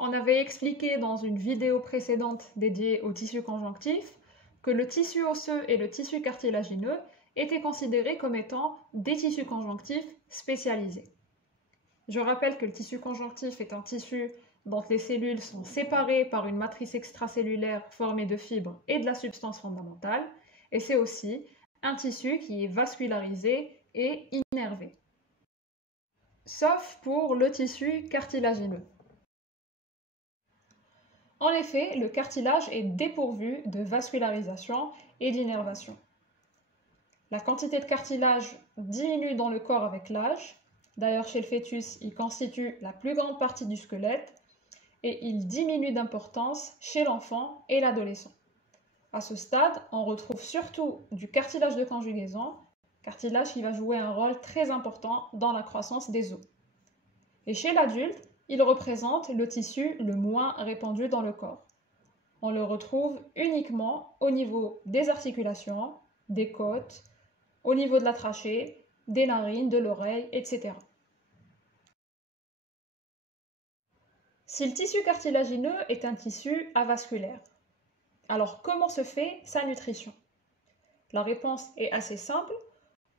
On avait expliqué dans une vidéo précédente dédiée au tissu conjonctif que le tissu osseux et le tissu cartilagineux étaient considérés comme étant des tissus conjonctifs spécialisés. Je rappelle que le tissu conjonctif est un tissu dont les cellules sont séparées par une matrice extracellulaire formée de fibres et de la substance fondamentale, et c'est aussi un tissu qui est vascularisé et innervé. Sauf pour le tissu cartilagineux. En effet, le cartilage est dépourvu de vascularisation et d'innervation. La quantité de cartilage diminue dans le corps avec l'âge. D'ailleurs, chez le fœtus, il constitue la plus grande partie du squelette et il diminue d'importance chez l'enfant et l'adolescent. À ce stade, on retrouve surtout du cartilage de conjugaison, cartilage qui va jouer un rôle très important dans la croissance des os. Et chez l'adulte, il représente le tissu le moins répandu dans le corps. On le retrouve uniquement au niveau des articulations, des côtes, au niveau de la trachée, des narines, de l'oreille, etc. Si le tissu cartilagineux est un tissu avasculaire, alors comment se fait sa nutrition? La réponse est assez simple.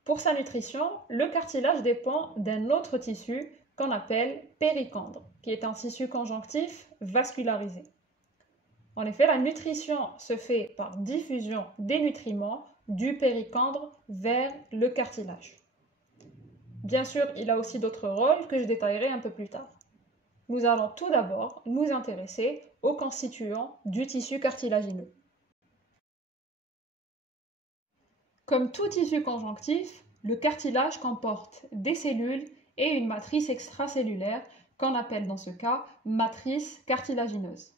Pour sa nutrition, le cartilage dépend d'un autre tissu qu'on appelle péricandre, qui est un tissu conjonctif vascularisé. En effet, la nutrition se fait par diffusion des nutriments du péricandre vers le cartilage. Bien sûr, il a aussi d'autres rôles que je détaillerai un peu plus tard. Nous allons tout d'abord nous intéresser aux constituants du tissu cartilagineux. Comme tout tissu conjonctif, le cartilage comporte des cellules et une matrice extracellulaire qu'on appelle dans ce cas matrice cartilagineuse.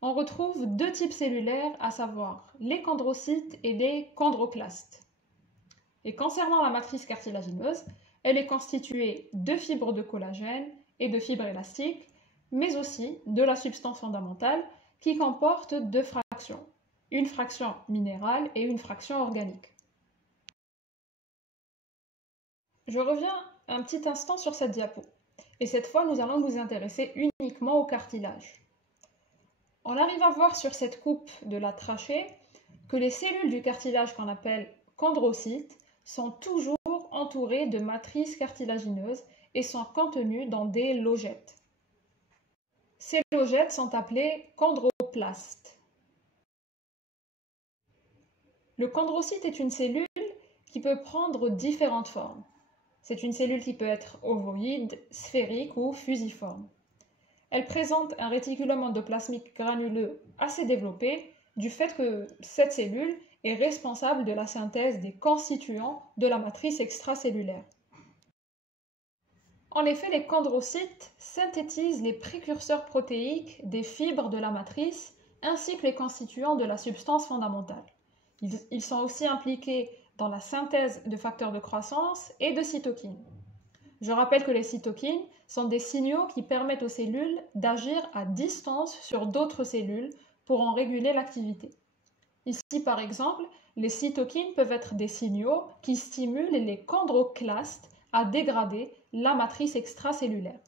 On retrouve deux types cellulaires, à savoir les chondrocytes et les chondroclastes. Et concernant la matrice cartilagineuse, elle est constituée de fibres de collagène et de fibres élastiques, mais aussi de la substance fondamentale qui comporte deux fractions, une fraction minérale et une fraction organique. Je reviens un petit instant sur cette diapo, et cette fois nous allons nous intéresser uniquement au cartilage. On arrive à voir sur cette coupe de la trachée que les cellules du cartilage qu'on appelle chondrocytes sont toujours entourées de matrices cartilagineuses et sont contenues dans des logettes. Ces logettes sont appelées chondroplastes. Le chondrocyte est une cellule qui peut prendre différentes formes. C'est une cellule qui peut être ovoïde, sphérique ou fusiforme. Elle présente un réticulum endoplasmique granuleux assez développé du fait que cette cellule est responsable de la synthèse des constituants de la matrice extracellulaire. En effet, les chondrocytes synthétisent les précurseurs protéiques des fibres de la matrice ainsi que les constituants de la substance fondamentale. Ils sont aussi impliqués dans la synthèse de facteurs de croissance et de cytokines. Je rappelle que les cytokines sont des signaux qui permettent aux cellules d'agir à distance sur d'autres cellules pour en réguler l'activité. Ici, par exemple, les cytokines peuvent être des signaux qui stimulent les chondroclastes à dégrader la matrice extracellulaire.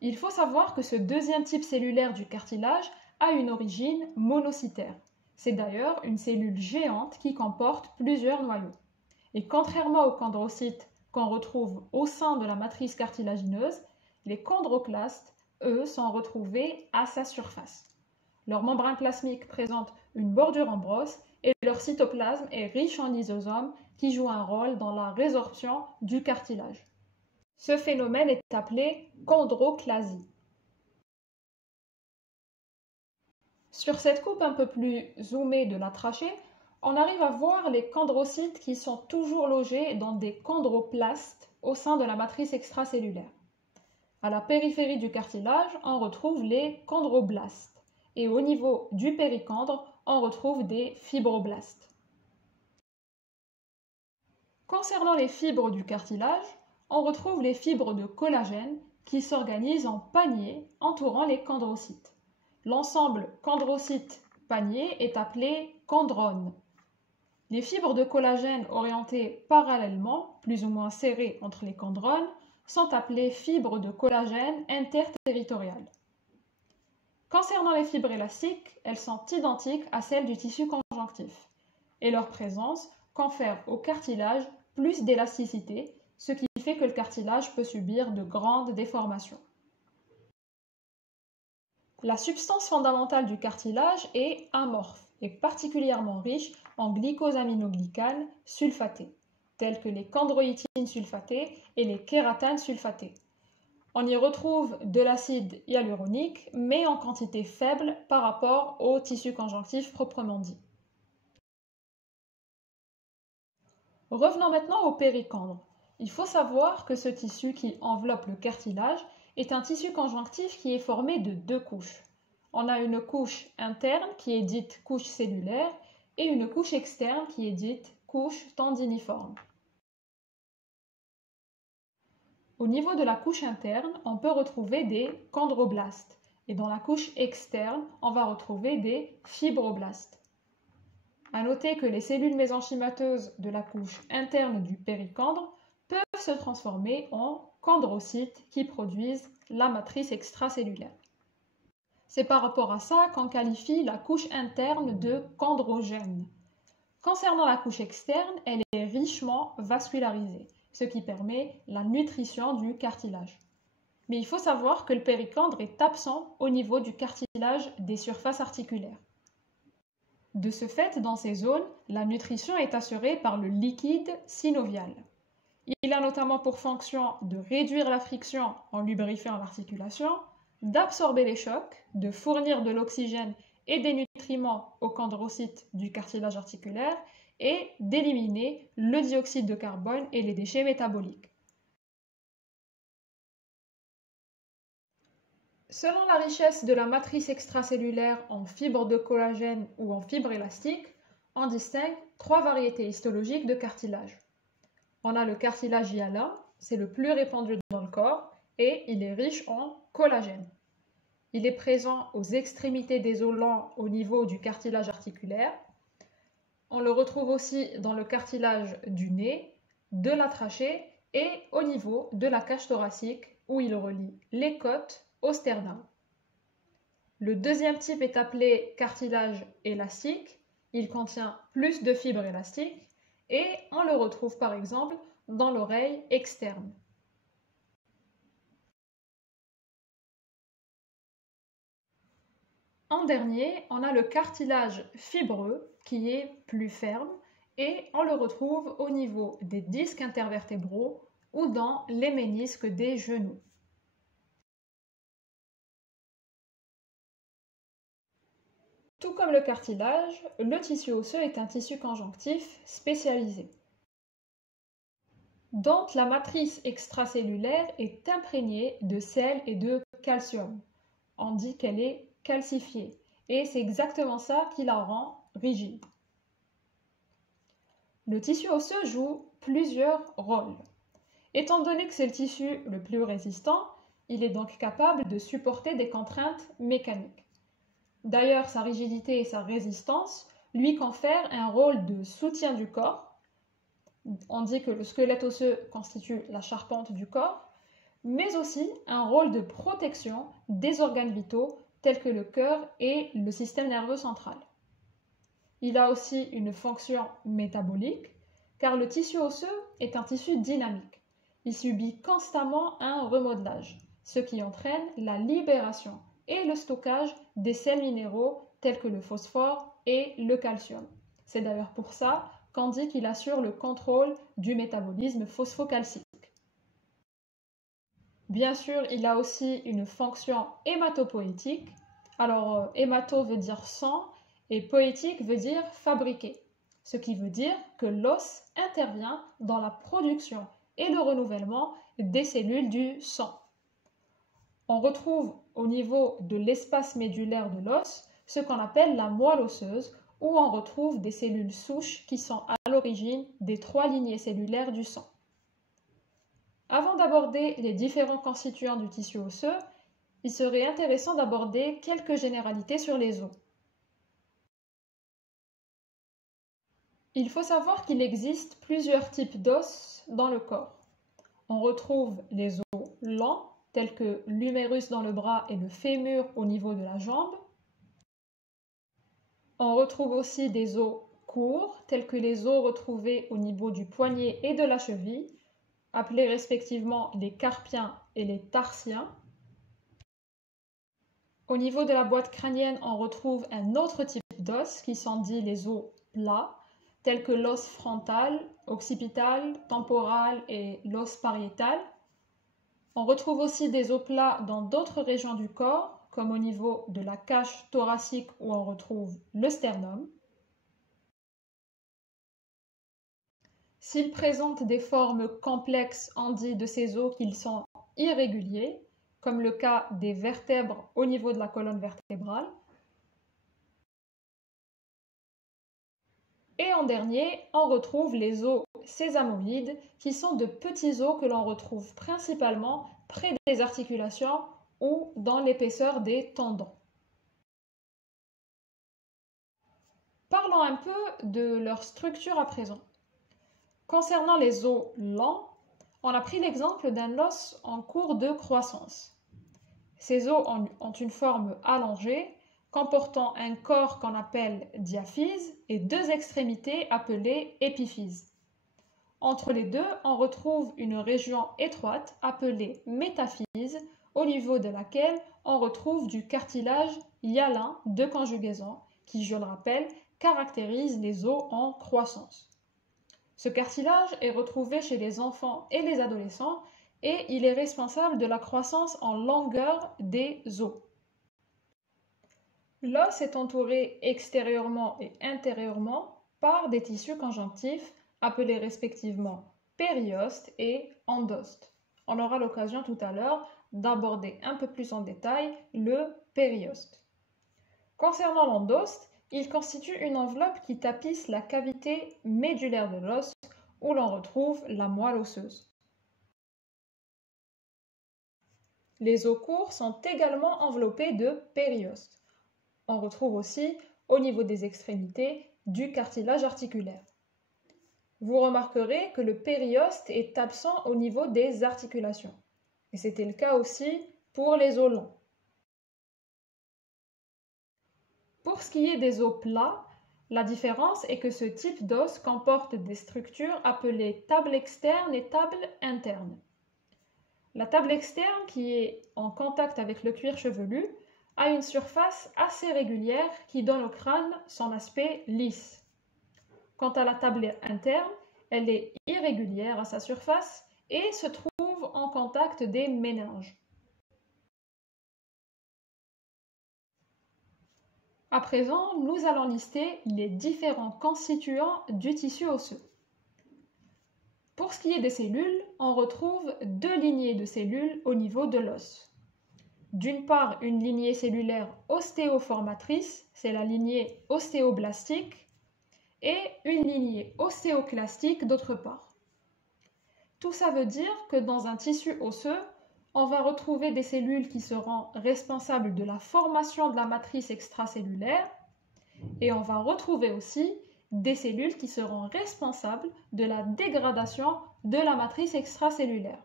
Il faut savoir que ce deuxième type cellulaire du cartilage a une origine monocytaire. C'est d'ailleurs une cellule géante qui comporte plusieurs noyaux. Et contrairement aux chondrocytes qu'on retrouve au sein de la matrice cartilagineuse, les chondroclastes, eux, sont retrouvés à sa surface. Leur membrane plasmique présente une bordure en brosse et leur cytoplasme est riche en lysosomes qui jouent un rôle dans la résorption du cartilage. Ce phénomène est appelé chondroclasie. Sur cette coupe un peu plus zoomée de la trachée, on arrive à voir les chondrocytes qui sont toujours logés dans des chondroplastes au sein de la matrice extracellulaire. À la périphérie du cartilage, on retrouve les chondroblastes et au niveau du péricandre, on retrouve des fibroblastes. Concernant les fibres du cartilage, on retrouve les fibres de collagène qui s'organisent en paniers entourant les chondrocytes. L'ensemble chondrocyte-panier est appelé chondrone. Les fibres de collagène orientées parallèlement, plus ou moins serrées entre les chondrones, sont appelées fibres de collagène interterritoriales. Concernant les fibres élastiques, elles sont identiques à celles du tissu conjonctif et leur présence confère au cartilage plus d'élasticité, ce qui fait que le cartilage peut subir de grandes déformations. La substance fondamentale du cartilage est amorphe et particulièrement riche en glycosaminoglycanes sulfatés, tels que les chondroïtines sulfatées et les kératanes sulfatées. On y retrouve de l'acide hyaluronique, mais en quantité faible par rapport au tissu conjonctif proprement dit. Revenons maintenant au péricondre. Il faut savoir que ce tissu qui enveloppe le cartilage est un tissu conjonctif qui est formé de deux couches. On a une couche interne qui est dite couche cellulaire et une couche externe qui est dite couche tendiniforme. Au niveau de la couche interne, on peut retrouver des chondroblastes et dans la couche externe, on va retrouver des fibroblastes. À noter que les cellules mésenchymateuses de la couche interne du péricondre peuvent se transformer en chondrocytes qui produisent la matrice extracellulaire. C'est par rapport à ça qu'on qualifie la couche interne de chondrogène. Concernant la couche externe, elle est richement vascularisée, ce qui permet la nutrition du cartilage. Mais il faut savoir que le péricondre est absent au niveau du cartilage des surfaces articulaires. De ce fait, dans ces zones, la nutrition est assurée par le liquide synovial. Il a notamment pour fonction de réduire la friction en lubrifiant l'articulation, d'absorber les chocs, de fournir de l'oxygène et des nutriments aux chondrocytes du cartilage articulaire et d'éliminer le dioxyde de carbone et les déchets métaboliques. Selon la richesse de la matrice extracellulaire en fibres de collagène ou en fibres élastiques, on distingue trois variétés histologiques de cartilage. On a le cartilage hyalin, c'est le plus répandu dans le corps et il est riche en collagène. Il est présent aux extrémités des os lents au niveau du cartilage articulaire. On le retrouve aussi dans le cartilage du nez, de la trachée et au niveau de la cage thoracique où il relie les côtes au sternum. Le deuxième type est appelé cartilage élastique. Il contient plus de fibres élastiques et on le retrouve par exemple dans l'oreille externe. En dernier, on a le cartilage fibreux qui est plus ferme et on le retrouve au niveau des disques intervertébraux ou dans les ménisques des genoux. Tout comme le cartilage, le tissu osseux est un tissu conjonctif spécialisé, dont la matrice extracellulaire est imprégnée de sel et de calcium. On dit qu'elle est calcifiée et c'est exactement ça qui la rend rigide. Le tissu osseux joue plusieurs rôles. Étant donné que c'est le tissu le plus résistant, il est donc capable de supporter des contraintes mécaniques. D'ailleurs, sa rigidité et sa résistance lui confèrent un rôle de soutien du corps. On dit que le squelette osseux constitue la charpente du corps, mais aussi un rôle de protection des organes vitaux tels que le cœur et le système nerveux central. Il a aussi une fonction métabolique, car le tissu osseux est un tissu dynamique. Il subit constamment un remodelage, ce qui entraîne la libération et le stockage des sels minéraux tels que le phosphore et le calcium. C'est d'ailleurs pour ça qu'on dit qu'il assure le contrôle du métabolisme phosphocalcique. Bien sûr, il a aussi une fonction hématopoïétique. Alors, hémato veut dire sang et poétique veut dire fabriquer, ce qui veut dire que l'os intervient dans la production et le renouvellement des cellules du sang. On retrouve au niveau de l'espace médulaire de l'os ce qu'on appelle la moelle osseuse, où on retrouve des cellules souches qui sont à l'origine des trois lignées cellulaires du sang. Avant d'aborder les différents constituants du tissu osseux, il serait intéressant d'aborder quelques généralités sur les os. Il faut savoir qu'il existe plusieurs types d'os dans le corps. On retrouve les os lents, tels que l'humérus dans le bras et le fémur au niveau de la jambe. On retrouve aussi des os courts, tels que les os retrouvés au niveau du poignet et de la cheville, appelés respectivement les carpiens et les tarsiens. Au niveau de la boîte crânienne, on retrouve un autre type d'os qui sont dits les os plats, tels que l'os frontal, occipital, temporal et l'os pariétal. On retrouve aussi des os plats dans d'autres régions du corps, comme au niveau de la cage thoracique où on retrouve le sternum. S'ils présentent des formes complexes, on dit de ces os qu'ils sont irréguliers, comme le cas des vertèbres au niveau de la colonne vertébrale. Et en dernier, on retrouve les os sésamoïdes, qui sont de petits os que l'on retrouve principalement près des articulations ou dans l'épaisseur des tendons. Parlons un peu de leur structure à présent. Concernant les os lents, on a pris l'exemple d'un os en cours de croissance. Ces os ont une forme allongée, comportant un corps qu'on appelle diaphyse et deux extrémités appelées épiphyses. Entre les deux, on retrouve une région étroite appelée métaphyse, au niveau de laquelle on retrouve du cartilage hyalin de conjugaison, qui, je le rappelle, caractérise les os en croissance. Ce cartilage est retrouvé chez les enfants et les adolescents et il est responsable de la croissance en longueur des os. L'os est entouré extérieurement et intérieurement par des tissus conjonctifs appelés respectivement périoste et endoste. On aura l'occasion tout à l'heure d'aborder un peu plus en détail le périoste. Concernant l'endoste, il constitue une enveloppe qui tapisse la cavité médulaire de l'os où l'on retrouve la moelle osseuse. Les os courts sont également enveloppés de périoste. On retrouve aussi, au niveau des extrémités, du cartilage articulaire. Vous remarquerez que le périoste est absent au niveau des articulations. Et c'était le cas aussi pour les os longs. Pour ce qui est des os plats, la différence est que ce type d'os comporte des structures appelées table externe et table interne. La table externe, qui est en contact avec le cuir chevelu, a une surface assez régulière qui donne au crâne son aspect lisse. Quant à la table interne, elle est irrégulière à sa surface et se trouve en contact des méninges. À présent, nous allons lister les différents constituants du tissu osseux. Pour ce qui est des cellules, on retrouve deux lignées de cellules au niveau de l'os. D'une part, une lignée cellulaire ostéoformatrice, c'est la lignée ostéoblastique, et une lignée ostéoclastique d'autre part. Tout ça veut dire que dans un tissu osseux, on va retrouver des cellules qui seront responsables de la formation de la matrice extracellulaire et on va retrouver aussi des cellules qui seront responsables de la dégradation de la matrice extracellulaire,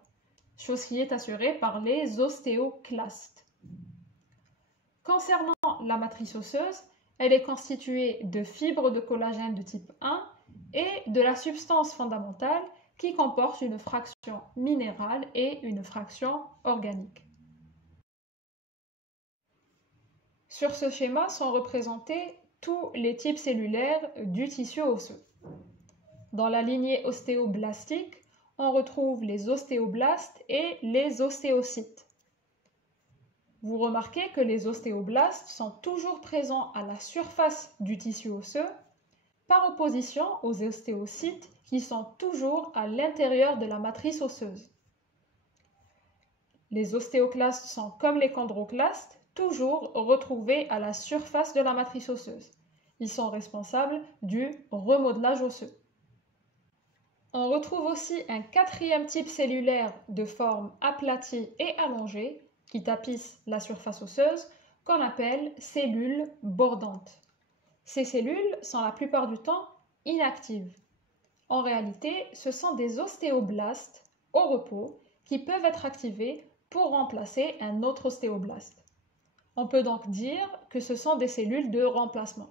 chose qui est assurée par les ostéoclastes. Concernant la matrice osseuse, elle est constituée de fibres de collagène de type 1 et de la substance fondamentale qui comporte une fraction minérale et une fraction organique. Sur ce schéma sont représentés tous les types cellulaires du tissu osseux. Dans la lignée ostéoblastique, on retrouve les ostéoblastes et les ostéocytes. Vous remarquez que les ostéoblastes sont toujours présents à la surface du tissu osseux, par opposition aux ostéocytes qui sont toujours à l'intérieur de la matrice osseuse. Les ostéoclastes sont comme les chondroclastes, toujours retrouvés à la surface de la matrice osseuse. Ils sont responsables du remodelage osseux. On retrouve aussi un quatrième type cellulaire de forme aplatie et allongée qui tapisse la surface osseuse qu'on appelle cellules bordantes. Ces cellules sont la plupart du temps inactives. En réalité, ce sont des ostéoblastes au repos qui peuvent être activées pour remplacer un autre ostéoblaste. On peut donc dire que ce sont des cellules de remplacement.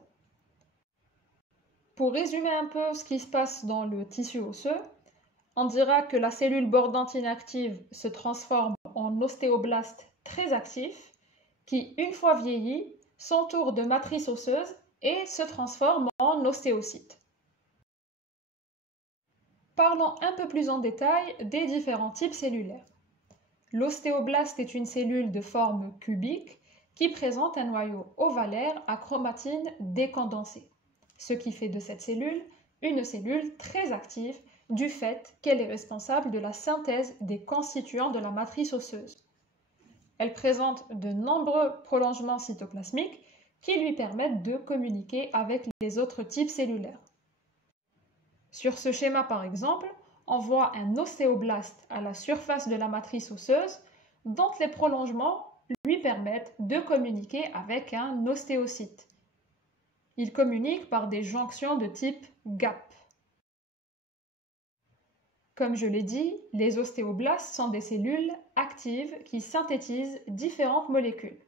Pour résumer un peu ce qui se passe dans le tissu osseux, on dira que la cellule bordante inactive se transforme en ostéoblaste très actif qui, une fois vieilli, s'entoure de matrice osseuse et se transforme en ostéocyte. Parlons un peu plus en détail des différents types cellulaires. L'ostéoblaste est une cellule de forme cubique qui présente un noyau ovalaire à chromatine décondensée, ce qui fait de cette cellule une cellule très active du fait qu'elle est responsable de la synthèse des constituants de la matrice osseuse. Elle présente de nombreux prolongements cytoplasmiques qui lui permettent de communiquer avec les autres types cellulaires. Sur ce schéma par exemple, on voit un ostéoblaste à la surface de la matrice osseuse dont les prolongements lui permettent de communiquer avec un ostéocyte. Il communique par des jonctions de type gap. Comme je l'ai dit, les ostéoblastes sont des cellules actives qui synthétisent différentes molécules,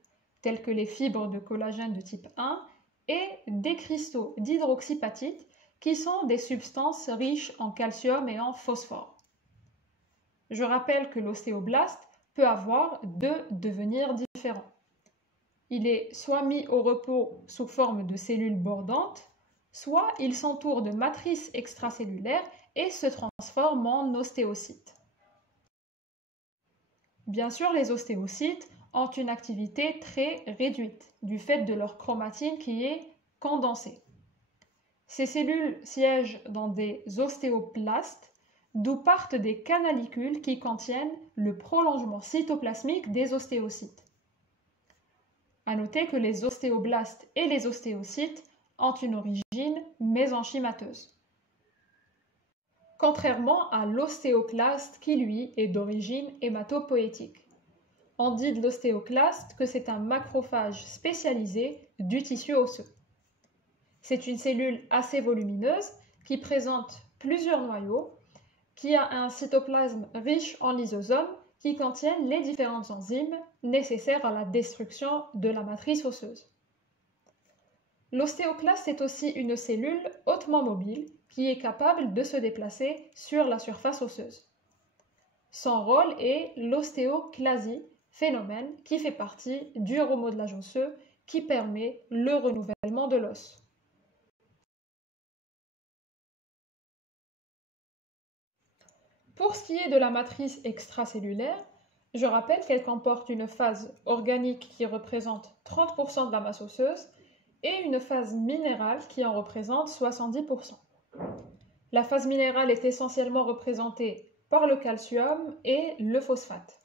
telles que les fibres de collagène de type 1 et des cristaux d'hydroxyapatite qui sont des substances riches en calcium et en phosphore. Je rappelle que l'ostéoblaste peut avoir deux devenirs différents. Il est soit mis au repos sous forme de cellules bordantes, soit il s'entoure de matrices extracellulaires et se transforme en ostéocytes. Bien sûr, les ostéocytes ont une activité très réduite du fait de leur chromatine qui est condensée. Ces cellules siègent dans des ostéoblastes, d'où partent des canalicules qui contiennent le prolongement cytoplasmique des ostéocytes. À noter que les ostéoblastes et les ostéocytes ont une origine mésenchymateuse. Contrairement à l'ostéoclaste qui, lui, est d'origine hématopoïétique. On dit de l'ostéoclaste que c'est un macrophage spécialisé du tissu osseux. C'est une cellule assez volumineuse qui présente plusieurs noyaux, qui a un cytoplasme riche en lysosomes qui contiennent les différentes enzymes nécessaires à la destruction de la matrice osseuse. L'ostéoclaste est aussi une cellule hautement mobile qui est capable de se déplacer sur la surface osseuse. Son rôle est l'ostéoclasie, phénomène qui fait partie du remodelage osseux qui permet le renouvellement de l'os. Pour ce qui est de la matrice extracellulaire, je rappelle qu'elle comporte une phase organique qui représente 30% de la masse osseuse et une phase minérale qui en représente 70%. La phase minérale est essentiellement représentée par le calcium et le phosphate.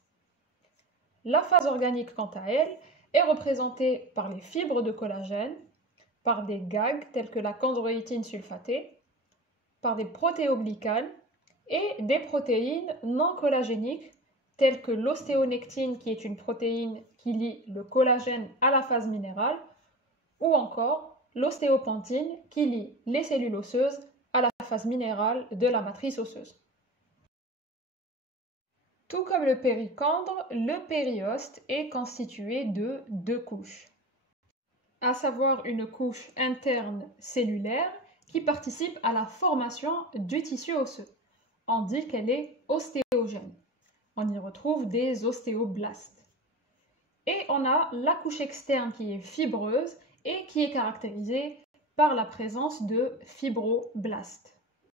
La phase organique, quant à elle, est représentée par les fibres de collagène, par des GAG tels que la chondroïtine sulfatée, par des protéoglycanes et des protéines non collagéniques telles que l'ostéonectine qui est une protéine qui lie le collagène à la phase minérale ou encore l'ostéopontine qui lie les cellules osseuses à la phase minérale de la matrice osseuse. Tout comme le péricandre, le périoste est constitué de deux couches, à savoir une couche interne cellulaire qui participe à la formation du tissu osseux. On dit qu'elle est ostéogène. On y retrouve des ostéoblastes. Et on a la couche externe qui est fibreuse et qui est caractérisée par la présence de fibroblastes.